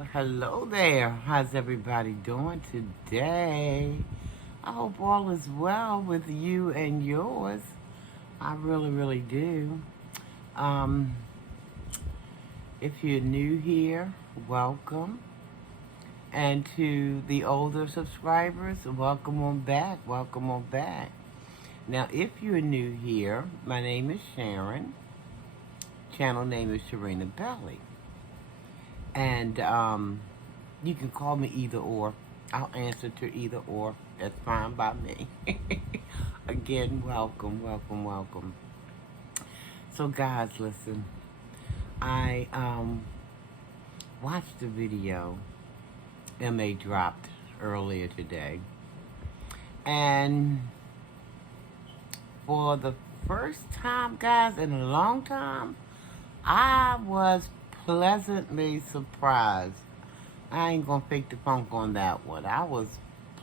Well, hello there. How's everybody doing today? I hope all is well with you and yours. I really, really do. Um, if you're new here, welcome. And to the older subscribers, welcome on back. Welcome on back. Now, if you're new here, my name is Sharon. Channel name is Sharinabelli. And you can call me either or. I'll answer to either or. That's fine by me. Again, welcome, welcome, welcome. So, guys, listen. I watched the video MA dropped earlier today. And for the first time, guys, in a long time, I was pleasantly surprised. I ain't gonna fake the funk on that one. I was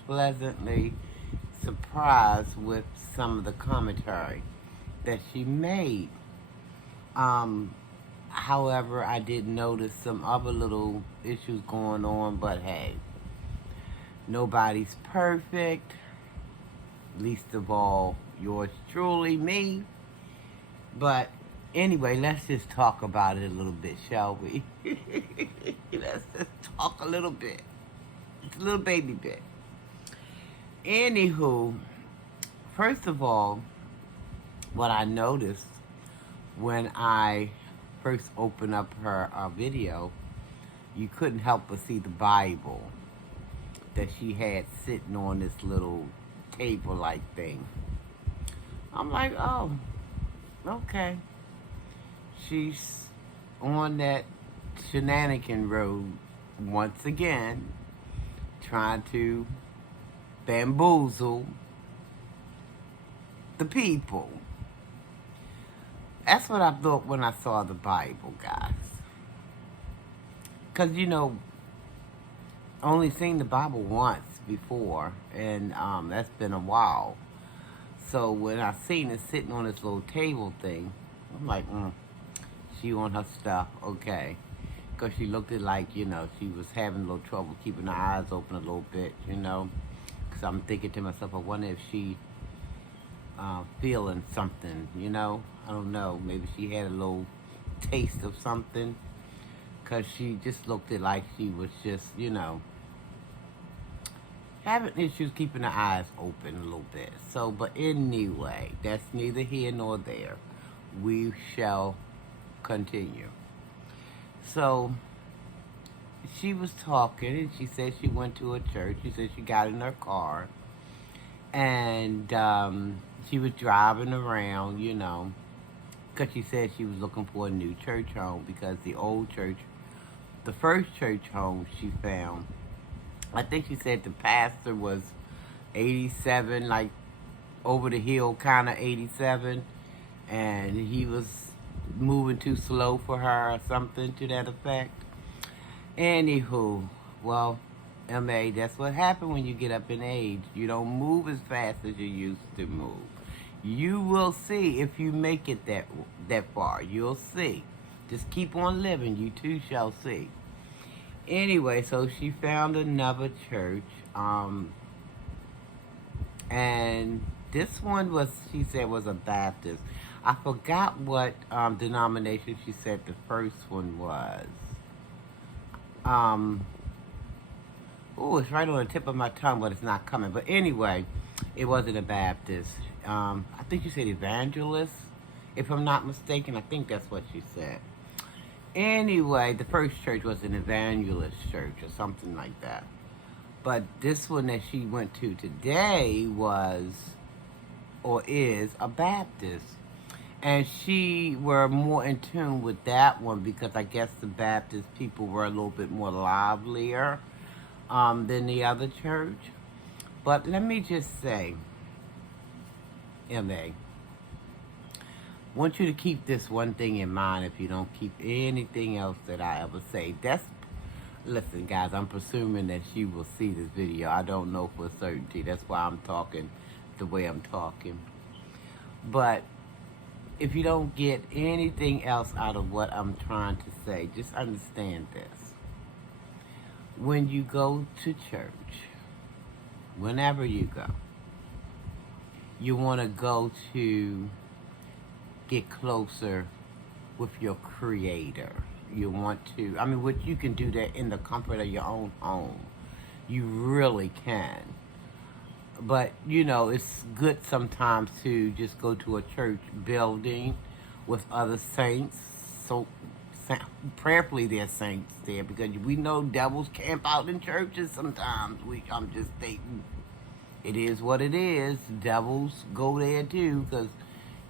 pleasantly surprised with some of the commentary that she made. However, I did notice some other little issues going on, but hey, nobody's perfect. Least of all, yours truly, me. But anyway, let's just talk about it a little bit, shall we? Let's just talk a little bit. It's a little baby bit. Anywho, first of all, what I noticed when I first opened up her video, you couldn't help but see the Bible that she had sitting on this little table-like thing. I'm like, oh, okay. She's on that shenanigan road once again, trying to bamboozle the people. That's what I thought when I saw the Bible, guys. Because, only seen the Bible once before, and that's been a while. So when I seen it sitting on this little table thing, I'm like, she on her stuff, okay. Because she looked at like, she was having a little trouble keeping her eyes open a little bit, Because I'm thinking to myself, I wonder if she feeling something, I don't know. Maybe she had a little taste of something. Because she just looked at like she was just, having issues keeping her eyes open a little bit. So, but anyway, that's neither here nor there. We shall continue. So, she was talking, and she said she went to a church. She said she got in her car, and she was driving around, because she said she was looking for a new church home, because the old church, the first church home she found, I think she said the pastor was 87, like over the hill kind of 87, and he was moving too slow for her or something to that effect. Anywho, well, MA, that's what happened when you get up in age. You don't move as fast as you used to move. You will see if you make it that far. You'll see. Just keep on living. You too shall see. Anyway, so she found another church. And this one was, she said, was a Baptist. I forgot what denomination she said the first one was. Oh, it's right on the tip of my tongue, but it's not coming. But anyway, it wasn't a Baptist. I think she said evangelist, if I'm not mistaken. I think that's what she said. Anyway, the first church was an evangelist church or something like that. But this one that she went to today was, or is, a Baptist. And she were more in tune with that one because I guess the Baptist people were a little bit more livelier than the other church. But let me just say, MA, want you to keep this one thing in mind if you don't keep anything else that I ever say. Listen, guys, I'm presuming that she will see this video. I don't know for certainty. That's why I'm talking the way I'm talking. But if you don't get anything else out of what I'm trying to say, just understand this. when you go to church, whenever you go, you want to go to get closer with your creator. You want to, I mean, what you can do that in the comfort of your own home. You really can. But, you know, it's good sometimes to just go to a church building with other saints. So, prayerfully, there's saints there because we know devils camp out in churches sometimes. I'm just stating it is what it is. Devils go there too because,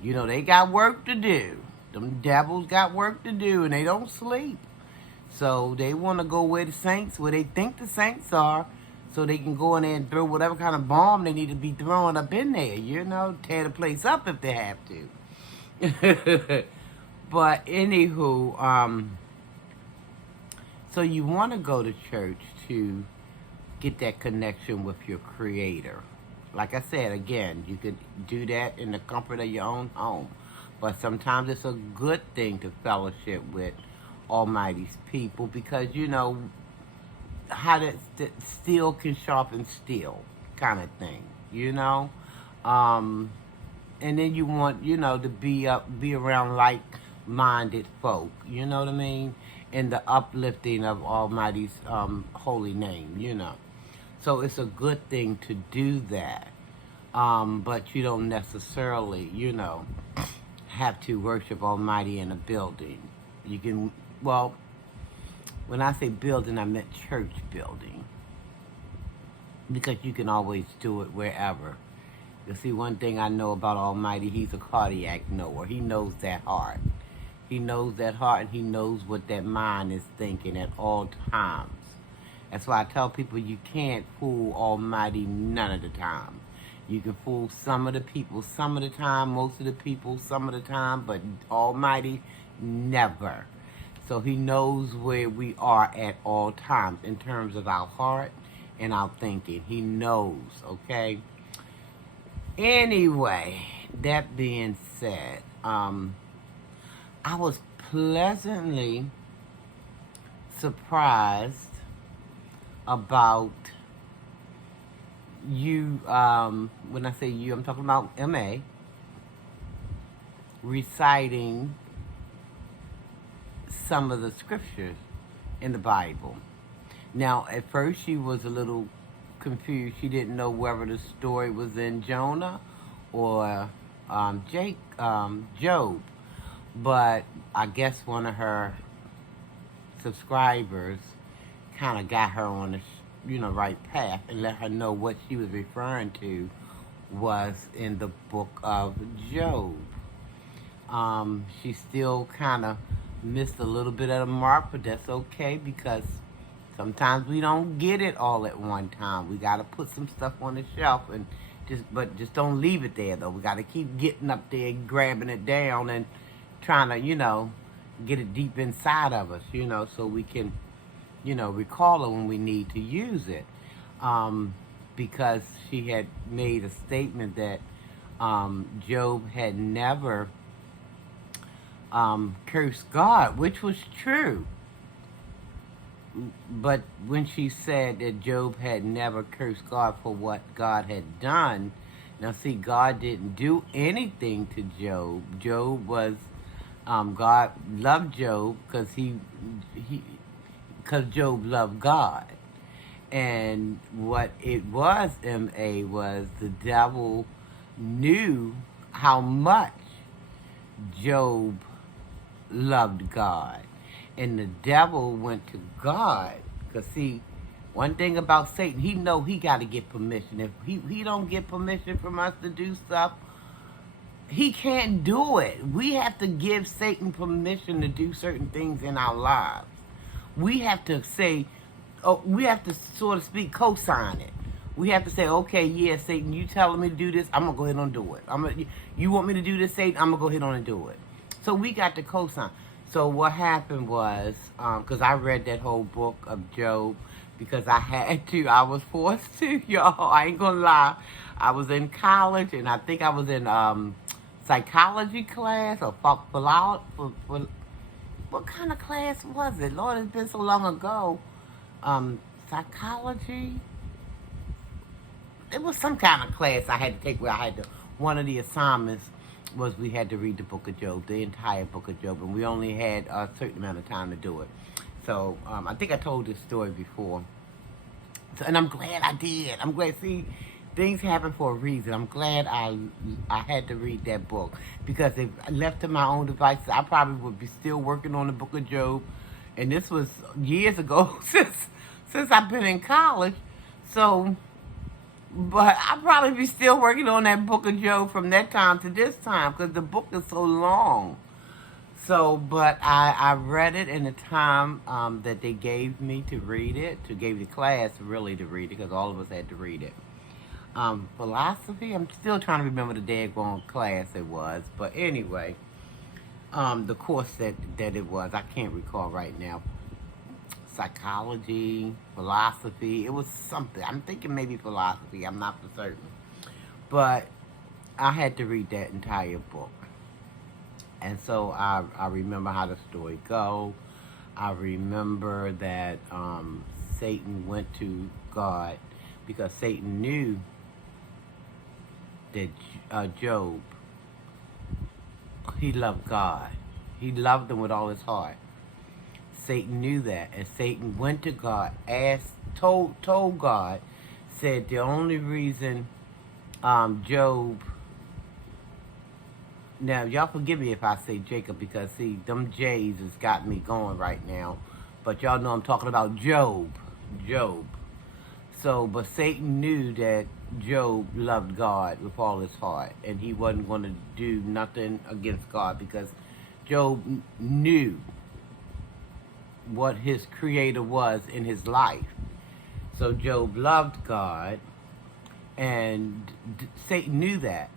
you know, they got work to do. Them devils got work to do and they don't sleep. So they want to go where the saints, where they think the saints are, so they can go in there and throw whatever kind of bomb they need to be throwing up in there, you know, tear the place up if they have to. But anywho, so you want to go to church to get that connection with your creator. Like I said, again, you can do that in the comfort of your own home. But sometimes it's a good thing to fellowship with Almighty's people because, you know, how that steel can sharpen steel kind of thing, you know? And then you want, you know, to be around like-minded folk, you know what I mean? In the uplifting of Almighty's holy name, you know. So it's a good thing to do that. But you don't necessarily, you know, have to worship Almighty in a building. You can, well, when I say building, I meant church building. Because you can always do it wherever. You see, one thing I know about Almighty, he's a cardiac knower. He knows that heart. He knows that heart and he knows what that mind is thinking at all times. That's why I tell people you can't fool Almighty none of the time. You can fool some of the people some of the time, most of the people some of the time, but Almighty never. So he knows where we are at all times in terms of our heart and our thinking. He knows, okay? Anyway, that being said, I was pleasantly surprised about you, when I say you, I'm talking about M.A., reciting some of the scriptures in the Bible. Now, at first she was a little confused. She didn't know whether the story was in Jonah or Job. But I guess one of her subscribers kind of got her on the right path and let her know what she was referring to was in the book of Job. She still kind of missed a little bit of the mark, but that's okay because sometimes we don't get it all at one time. We got to put some stuff on the shelf and just don't leave it there though. We got to keep getting up there, grabbing it down and trying to, get it deep inside of us, so we can, recall it when we need to use it. Because she had made a statement that Job had never cursed God, which was true. But when she said that Job had never cursed God for what God had done, now see, God didn't do anything to Job. Job was, God loved Job because because Job loved God. And what it was, M.A., was the devil knew how much Job loved God. And the devil went to God. Because see, one thing about Satan, he know he got to get permission. If he don't get permission from us to do stuff, he can't do it. We have to give Satan permission to do certain things in our lives. We have to say, we have to, so to speak, co-sign it. We have to say, okay, yeah, Satan, you telling me to do this, I'm going to go ahead and do it. You want me to do this, Satan, I'm going to go ahead on and do it. So we got to co-sign. So what happened was, because I read that whole book of Job, because I had to, I was forced to, y'all, I ain't going to lie. I was in college, and I think I was in psychology class, or what kind of class was it? Lord, it's been so long ago. psychology. It was some kind of class I had to take where I had to, one of the assignments was we had to read the book of Job, the entire book of Job, and we only had a certain amount of time to do it. So I think I told this story before. So, and I'm glad I did. I'm glad. See, things happen for a reason. I'm glad I had to read that book, because if I left to my own devices, I probably would be still working on the book of Job. And this was years ago since I've been in college. So, but I'll probably be still working on that book of Job from that time to this time, because the book is so long. So, but I read it in the time that they gave me to read it, gave the class really to read it, because all of us had to read it. Philosophy, I'm still trying to remember the daggone class it was. But anyway, the course that it was, I can't recall right now. Psychology, philosophy, it was something. I'm thinking maybe philosophy, I'm not for certain. But I had to read that entire book. And so I remember how the story go. I remember that Satan went to God because Satan knew that Job, he loved God. He loved him with all his heart. Satan knew that, and Satan went to God, told God, said the only reason Job. Now, y'all forgive me if I say Jacob, because, see, them J's has got me going right now. But y'all know I'm talking about Job. So, but Satan knew that Job loved God with all his heart. And he wasn't going to do nothing against God, because Job knew what his creator was in his life. So Job loved God, and Satan knew that.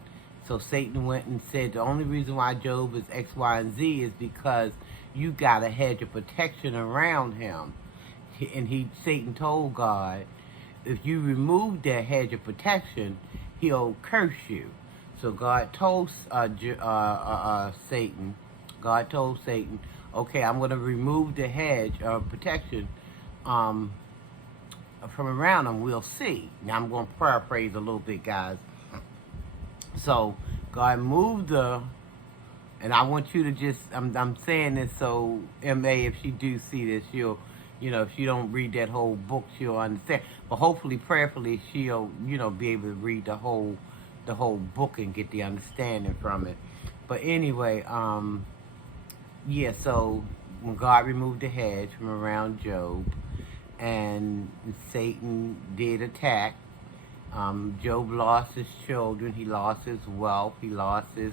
So Satan went and said the only reason why Job is X, Y, and Z is because you got a hedge of protection around him. And Satan told God, if you remove that hedge of protection, he'll curse you. So God told Satan, okay, I'm going to remove the hedge of protection from around him. We'll see. Now I'm going to paraphrase a little bit, guys. So God moved and I want you to just, I'm saying this so M.A., if she do see this, she'll, if she don't read that whole book, she'll understand. But hopefully, prayerfully, she'll, be able to read the whole book and get the understanding from it. But anyway, yeah, so when God removed the hedge from around Job, and Satan did attack, Job lost his children, he lost his wealth, he lost his,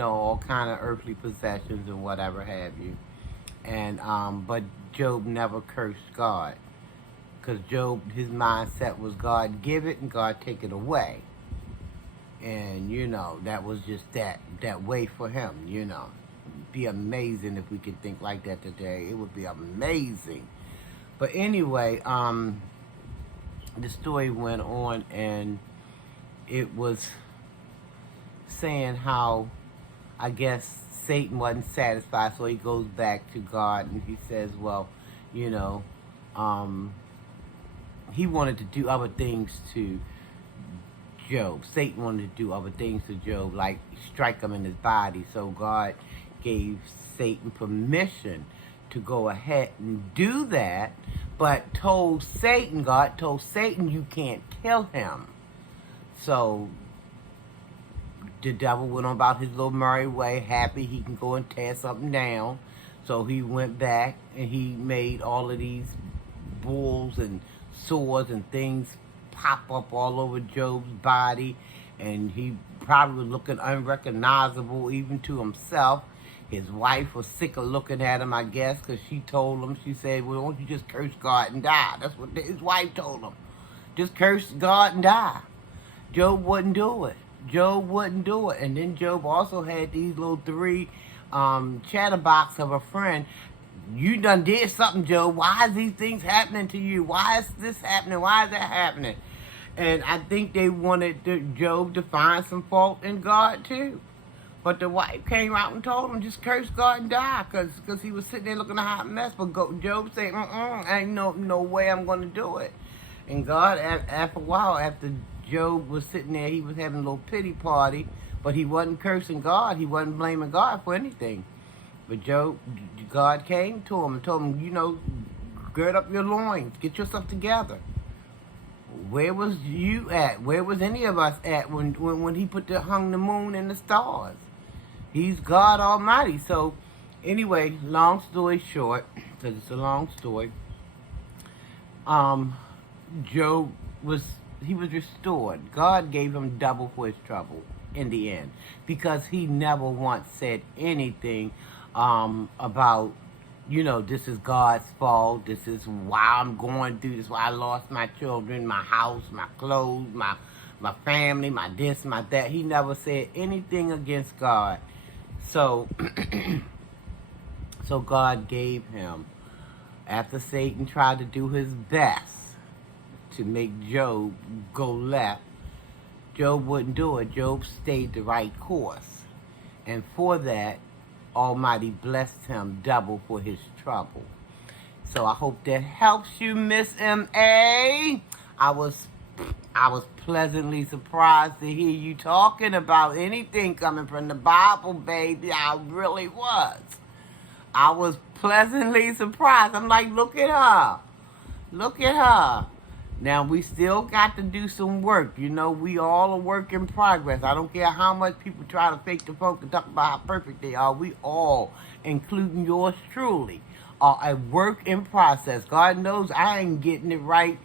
all kind of earthly possessions and whatever have you. And but Job never cursed God, because Job, his mindset was God give it and God take it away. And that was just that way for him. It'd be amazing if we could think like that today. It would be amazing. But anyway, the story went on, and it was saying how, I guess, Satan wasn't satisfied, so he goes back to God and he says, well, he wanted to do other things to Job. Satan wanted to do other things to Job, like strike him in his body. So God gave Satan permission to go ahead and do that, but God told Satan you can't kill him. So the devil went on about his little merry way, happy he can go and tear something down. So he went back and he made all of these bulls and swords and things pop up all over Job's body, and he probably was looking unrecognizable even to himself. His wife was sick of looking at him, I guess, because she told him, she said, well, won't you just curse God and die? That's what his wife told him. Just curse God and die. Job wouldn't do it. And then Job also had these little three chatterbox of a friend. You done did something, Job. Why is these things happening to you? Why is this happening? Why is that happening? And I think they wanted Job to find some fault in God too. But the wife came out and told him, just curse God and die, cause he was sitting there looking a hot mess. But Job said, ain't no way I'm going to do it. And God, after a while, after Job was sitting there, he was having a little pity party, but he wasn't cursing God. He wasn't blaming God for anything. But God came to him and told him, gird up your loins, get yourself together. Where was you at? Where was any of us at when he hung the moon and the stars? He's God Almighty. So anyway, long story short, because it's a long story, Job was restored. God gave him double for his trouble in the end, because he never once said anything about, this is God's fault. This is why I'm going through this. Why I lost my children, my house, my clothes, my family, my this, my that. He never said anything against God. So, so God gave him, after Satan tried to do his best to make Job go left, Job wouldn't do it. Job stayed the right course. And for that, Almighty blessed him double for his trouble. So I hope that helps you, Miss M.A. I was pleasantly surprised to hear you talking about anything coming from the Bible, baby. I really was. I was pleasantly surprised. I'm like, look at her. Look at her. Now, we still got to do some work. We all a work in progress. I don't care how much people try to fake the folk and talk about how perfect they are. We all, including yours truly, are a work in process. God knows I ain't getting it right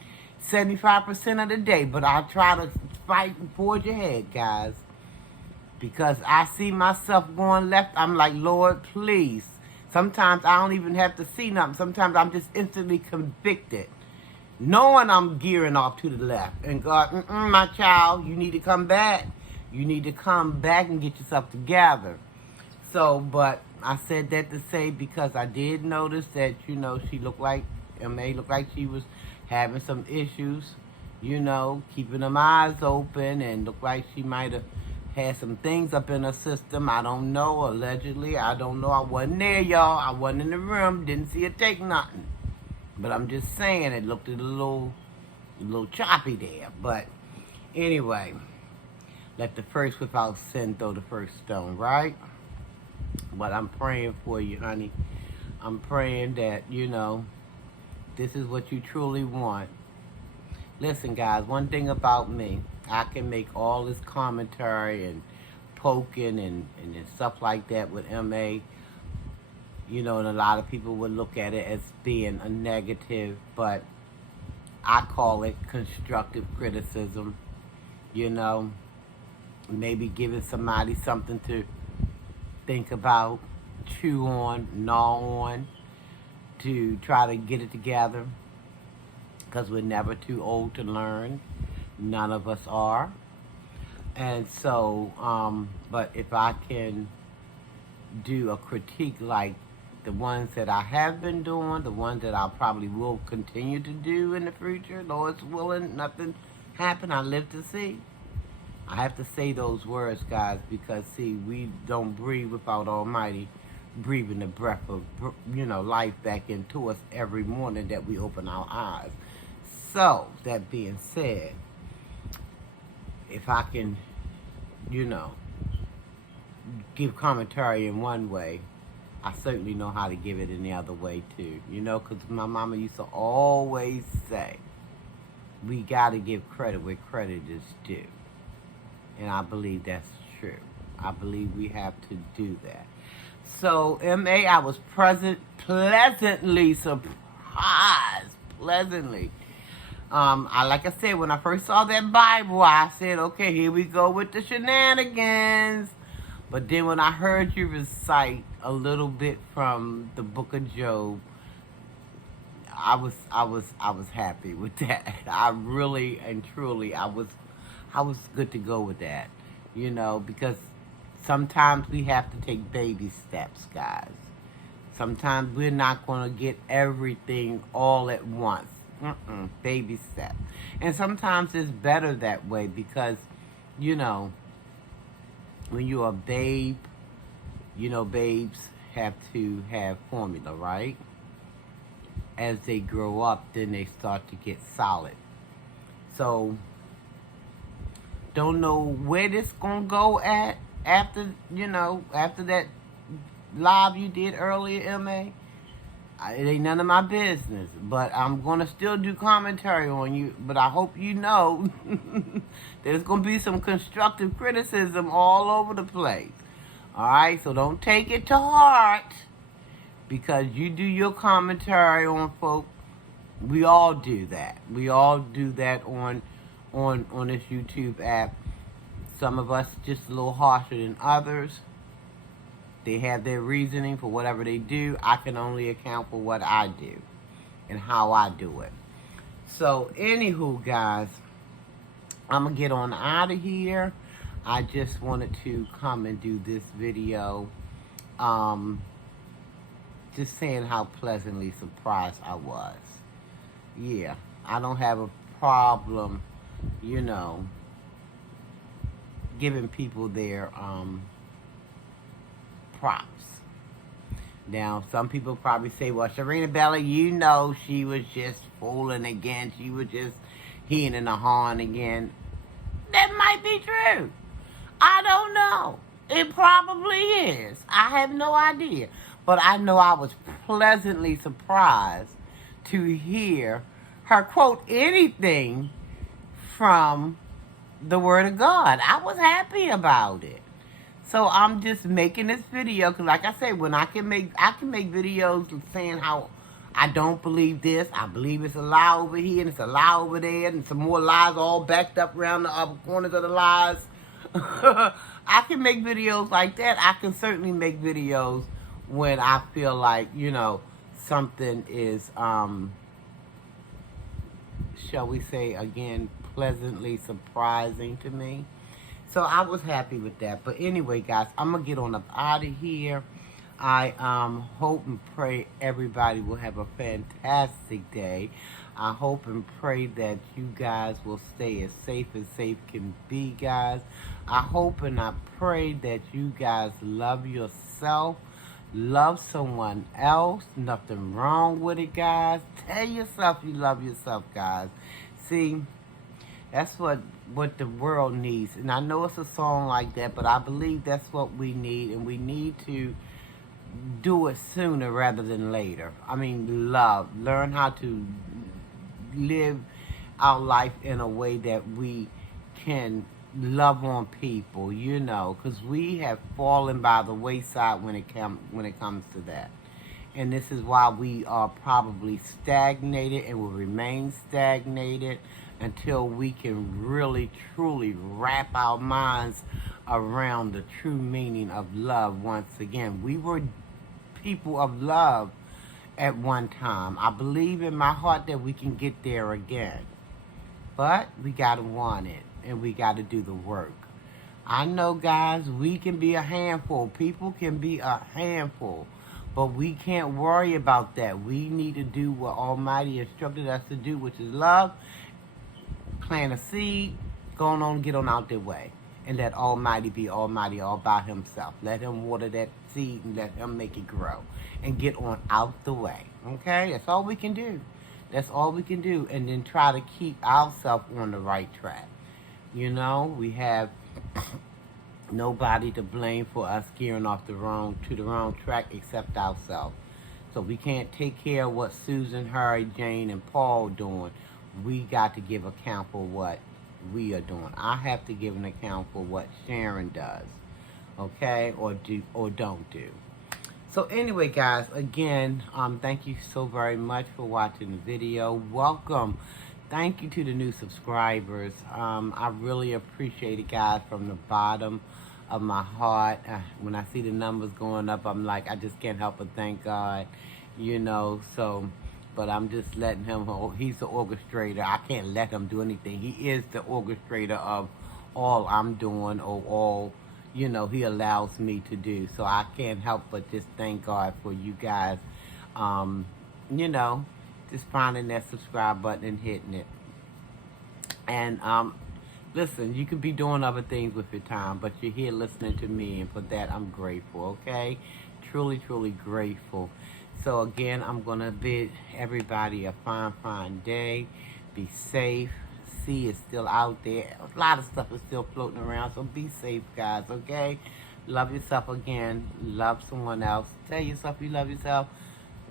75% of the day, but I try to fight and forge ahead, guys. Because I see myself going left, I'm like, Lord, please. Sometimes I don't even have to see nothing. Sometimes I'm just instantly convicted, knowing I'm gearing off to the left. And God, my child, you need to come back. You need to come back and get yourself together. So, but I said that to say, because I did notice that, she looked like, M.A. looked like she was having some issues, keeping them eyes open, and looked like she might have had some things up in her system. I don't know, allegedly. I don't know. I wasn't there, y'all. I wasn't in the room. Didn't see her take nothing. But I'm just saying, it looked a little choppy there. But anyway, let the first without sin throw the first stone, right? But I'm praying for you, honey. I'm praying that, this is what you truly want. Listen, guys, one thing about me, I can make all this commentary and poking and stuff like that with M.A., and a lot of people would look at it as being a negative, but I call it constructive criticism, maybe giving somebody something to think about, chew on, gnaw on, to try to get it together, because we're never too old to learn. None of us are. And so, but if I can do a critique like the ones that I have been doing, the ones that I probably will continue to do in the future, Lord's willing, nothing happen, I live to see. I have to say those words, guys, because, see, we don't breathe without Almighty breathing the breath of, life back into us every morning that we open our eyes. So, that being said, if I can, give commentary in one way, I certainly know how to give it in the other way too, because my mama used to always say, we got to give credit where credit is due. And I believe that's true. I believe we have to do that. So, M.A., I was pleasantly surprised. Pleasantly. Like I said, when I first saw that Bible, I said, okay, here we go with the shenanigans. But then when I heard you recite a little bit from the book of Job, I was happy with that. I really and truly, I was good to go with that, because sometimes we have to take baby steps, guys. Sometimes we're not going to get everything all at once. Baby steps. And sometimes it's better that way because, when you're a babe, you know, babes have to have formula, right? As they grow up, then they start to get solid. So, don't know where this gonna go at after, after that live you did earlier, MA. It ain't none of my business, but I'm gonna still do commentary on you. But I hope you know there's gonna be some constructive criticism all over the place. All right, so don't take it to heart because you do your commentary on folk. We all do that. We all do that on this YouTube app. Some of us just a little harsher than others. They have their reasoning for whatever they do. I can only account for what I do and how I do it. So, anywho, guys, I'm going to get on out of here. I just wanted to come and do this video. Just saying how pleasantly surprised I was. Yeah, I don't have a problem, giving people their props. Now, some people probably say, well, Sharinabelli, she was just fooling again. She was just heeing and hawing again. That might be true. I don't know. It probably is. I have no idea. But I know I was pleasantly surprised to hear her quote anything from the Word of God. I was happy about it. So I'm just making this video because, like I said, when I can make videos saying how I don't believe this, I believe it's a lie over here and it's a lie over there, and some more lies all backed up around the other corners of the lies. I can make videos like that. I can certainly make videos when I feel like, something is, shall we say again, pleasantly surprising to me. So I was happy with that. But anyway, guys, I'm going to get on up out of here. I hope and pray everybody will have a fantastic day. I hope and pray that you guys will stay as safe can be, guys. I hope and I pray that you guys love yourself. Love someone else. Nothing wrong with it, guys. Tell yourself you love yourself, guys. See, that's what the world needs. And I know it's a song like that, but I believe that's what we need. And we need to do it sooner rather than later. I mean, love. Learn how to live our life in a way that we can love on people, because we have fallen by the wayside when it comes to that. And this is why we are probably stagnated and will remain stagnated until we can really, truly wrap our minds around the true meaning of love once again. We were people of love at one time. I believe in my heart that we can get there again. But we got to want it, and we got to do the work. I know, guys, we can be a handful. People can be a handful. But we can't worry about that. We need to do what Almighty instructed us to do, which is love, plant a seed, go on, get on out their way. And let Almighty be Almighty all by himself. Let him water that seed and let him make it grow. And get on out the way. Okay? That's all we can do. That's all we can do. And then try to keep ourselves on the right track. We have nobody to blame for us gearing off to the wrong track except ourselves. So we can't take care of what Susan, Harry, Jane, and Paul doing. We got to give account for what we are doing. I have to give an account for what Sharon does, okay, or don't do. So anyway, guys, again, thank you so very much for watching the video. Welcome. Thank you to the new subscribers. I really appreciate it, guys, from the bottom of my heart. When I see the numbers going up, I'm like, I just can't help but thank God, so, but I'm just letting him, he's the orchestrator. I can't let him do anything. He is the orchestrator of all I'm doing or all, he allows me to do. So I can't help but just thank God for you guys, just finding that subscribe button and hitting it. And Listen, you could be doing other things with your time, but you're here listening to me, and for that, I'm grateful, okay? Truly, truly grateful. So, again, I'm going to bid everybody a fine, fine day. Be safe. Sea is still out there. A lot of stuff is still floating around, so be safe, guys, okay? Love yourself again. Love someone else. Tell yourself you love yourself.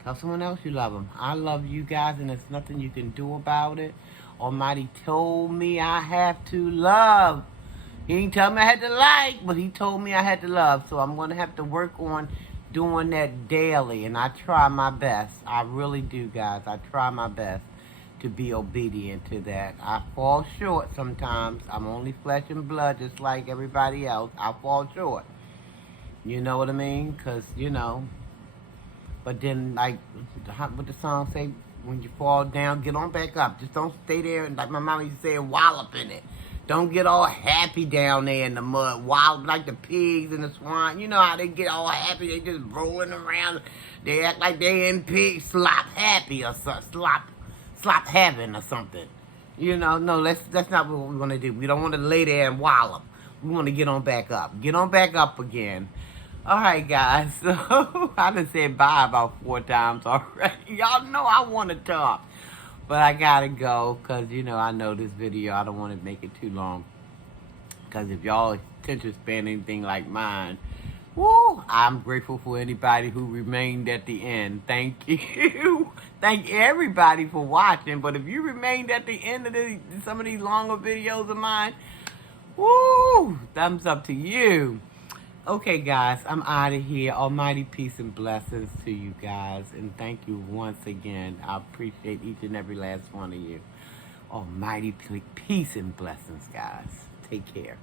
Tell someone else you love them. I love you guys, and there's nothing you can do about it. Almighty told me I have to love. He didn't tell me I had to like, but he told me I had to love. So I'm going to have to work on doing that daily, and I try my best. I really do, guys. I try my best to be obedient to that. I fall short sometimes. I'm only flesh and blood just like everybody else. I fall short. You know what I mean? Because, but then, like, what the song say? When you fall down, get on back up. Just don't stay there and, like my mama used to say, wallop in it. Don't get all happy down there in the mud, wild like the pigs and the swine. You know how they get all happy? They just rolling around. They act like they in pig slop happy or something, slop heaven or something. No, that's not what we want to do. We don't want to lay there and wallop. We want to get on back up. Get on back up again. All right, guys. So I done said bye about 4 times already. Y'all know I want to talk. But I got to go because, I know this video. I don't want to make it too long. Because if y'all attention span anything like mine, woo, I'm grateful for anybody who remained at the end. Thank you. Thank everybody for watching. But if you remained at the end of some of these longer videos of mine, woo, thumbs up to you. Okay, guys, I'm out of here. Almighty peace and blessings to you guys. And thank you once again. I appreciate each and every last one of you. Almighty peace and blessings, guys. Take care.